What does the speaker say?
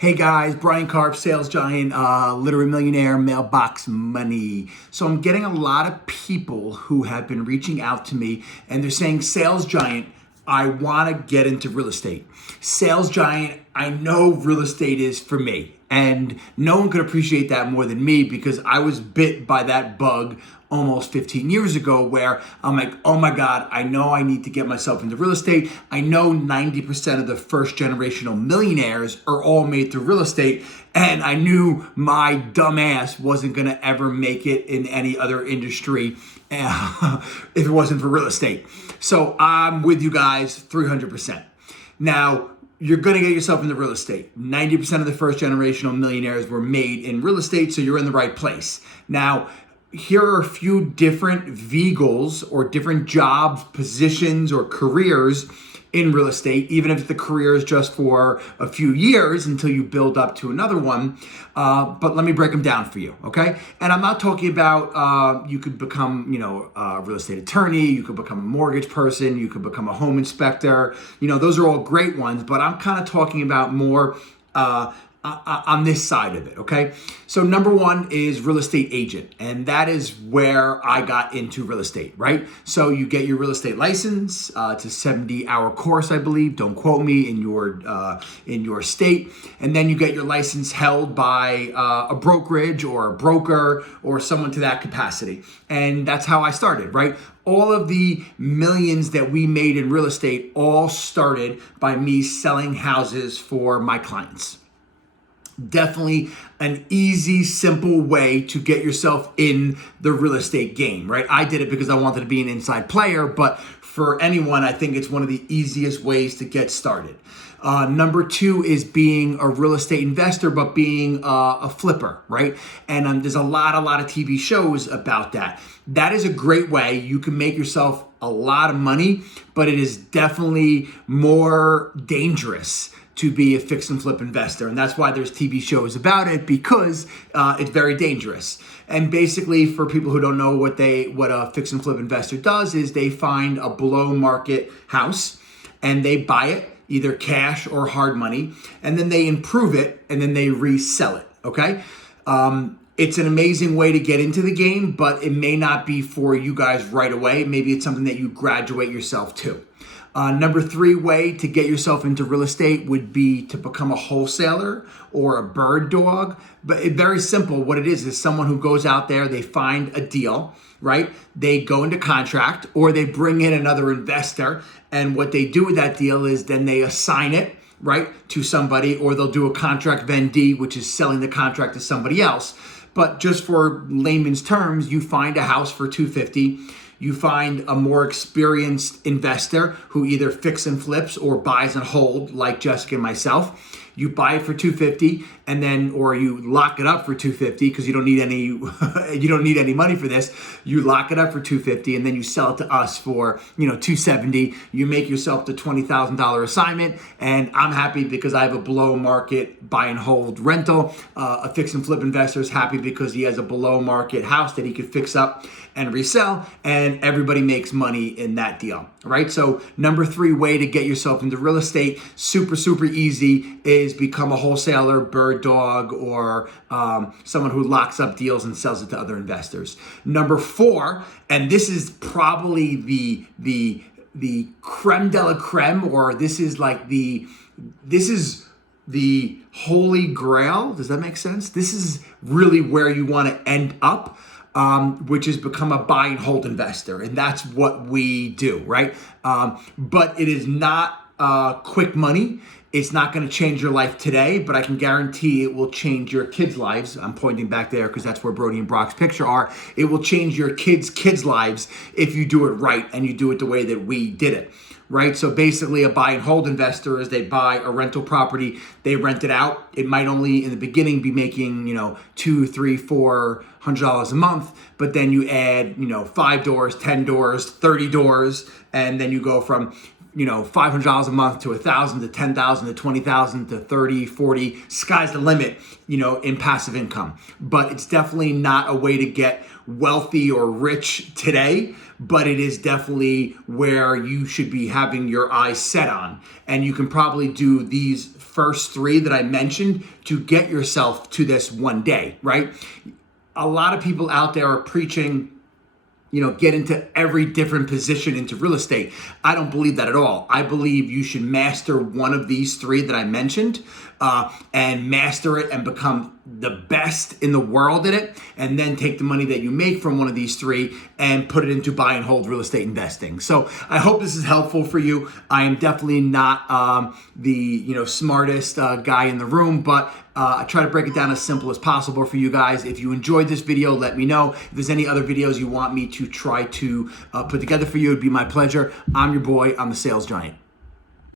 Hey guys, Brian Karp, sales giant, literary millionaire, mailbox money. So I'm getting a lot of people who have been reaching out to me and they're saying, sales giant, I want to get into real estate. Sales giant, I know real estate is for me. And no one could appreciate that more than me because I was bit by that bug almost 15 years ago where I'm like, oh my God, I know I need to get myself into real estate. I know 90% of the first generational millionaires are all made through real estate. And I knew my dumb ass wasn't gonna ever make it in any other industry if it wasn't for real estate. So I'm with you guys 300%. Now, you're going to get yourself into real estate. 90% of the first generational millionaires were made in real estate, so you're in the right place. Now, here are a few different vehicles or different jobs, positions, or careers in real estate, even if the career is just for a few years until you build up to another one. But let me break them down for you, okay? And I'm not talking about you could become, a real estate attorney, you could become a mortgage person, you could become a home inspector. Those are all great ones, but I'm kind of talking about more on this side of it, okay? So number one is real estate agent, and that is where I got into real estate, right? So you get your real estate license. It's a 70-hour course, I believe. Don't quote me, in your state, and then you get your license held by a brokerage or a broker or someone to that capacity, and that's how I started, right? All of the millions that we made in real estate all started by me selling houses for my clients. Definitely an easy, simple way to get yourself in the real estate game, right? I did it because I wanted to be an inside player, but for anyone, I think it's one of the easiest ways to get started. Number two is being a real estate investor, but being a flipper, right? And there's a lot of TV shows about that. That is a great way. You can make yourself a lot of money, but it is definitely more dangerous to be a fix and flip investor. And that's why there's TV shows about it, because it's very dangerous. And basically, for people who don't know what a fix and flip investor does, is they find a below market house and they buy it, either cash or hard money, and then they improve it and then they resell it, okay? It's an amazing way to get into the game, but it may not be for you guys right away. Maybe it's something that you graduate yourself to. Number three way to get yourself into real estate would be to become a wholesaler or a bird dog. But it's very simple. What it is someone who goes out there, they find a deal, right? They go into contract or they bring in another investor. And what they do with that deal is then they assign it, right, to somebody, or they'll do a contract vendee, which is selling the contract to somebody else. But just for layman's terms, you find a house for $250. You find a more experienced investor who either fix and flips or buys and hold, like Jessica and myself. You buy it for $250, and then, or you lock it up for $250 because you don't need any money for this. You lock it up for $250, and then you sell it to us for $270. You make yourself the $20,000 assignment, and I'm happy because I have a below market buy and hold rental. A fix and flip investor is happy because he has a below market house that he could fix up and resell, and everybody makes money in that deal, right? So number three way to get yourself into real estate, super easy, is become a wholesaler, bird dog, or someone who locks up deals and sells it to other investors. Number four, and this is probably the creme de la creme, or this is the holy grail. Does that make sense? This is really where you want to end up. Which is become a buy and hold investor. And that's what we do, right? But it is not quick money. It's not going to change your life today, but I can guarantee it will change your kids' lives. I'm pointing back there because that's where Brody and Brock's picture are. It will change your kids' lives if you do it right and you do it the way that we did it. Right? So basically a buy and hold investor is they buy a rental property, they rent it out. It might only in the beginning be making, $200, $300, $400 a month, but then you add, 5 doors, 10 doors, 30 doors, and then you go from $500 a month to $1,000 to $10,000 to $20,000 to $30, $40. Sky's the limit, in passive income. But it's definitely not a way to get wealthy or rich today, but it is definitely where you should be having your eyes set on. And you can probably do these first three that I mentioned to get yourself to this one day, right? A lot of people out there are preaching, get into every different position into real estate. I don't believe that at all. I believe you should master one of these three that I mentioned, and master it and become the best in the world at it, and then take the money that you make from one of these three and put it into buy and hold real estate investing. So I hope this is helpful for you. I am definitely not the smartest guy in the room, but I try to break it down as simple as possible for you guys. If you enjoyed this video, let me know. If there's any other videos you want me to try to put together for you, it'd be my pleasure. I'm your boy. I'm the Sales Giant.